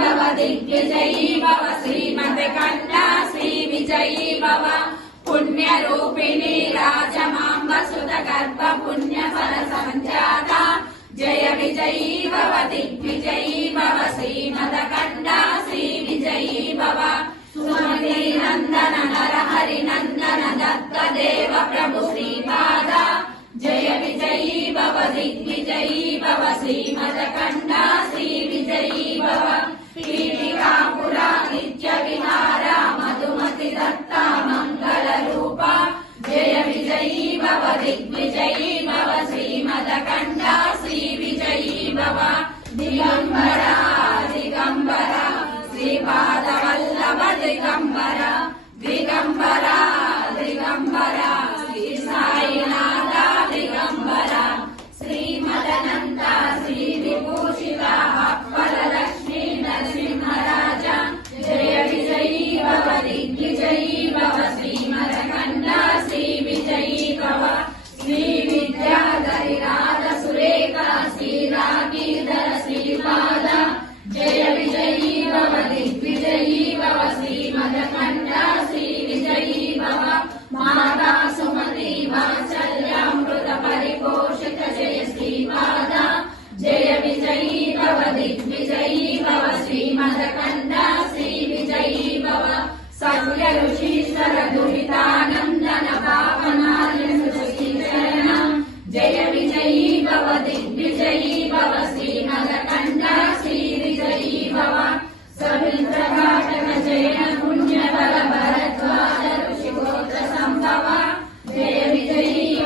भव दिग्विजयी भव श्रीमदकन्या श्रीविजयी भव पुण्यरूपिणी राजमाम्ब सुतगर्भ पुण्यफलसञ्जाता जय विजयी भव दिग्विजयी भव श्रीमदकन्या श्रीविजयी भव सुमति नंदन नरहरि नंदन दत्त देव प्रभु श्रीपाद जय विजयी भव दिग्विजयी भव श्रीमदकन्या श्रीविजयी भव पीठिकापुरा नित्य विहार मधुमति दत्ता मंगल रूपा जय विजयी भव दिग्विजयी भव श्रीमदकन्या श्रीविजयी भव दिगंबरा दिगंबरा श्रीपाद वल्लभ दिगंबरा दिगंबरा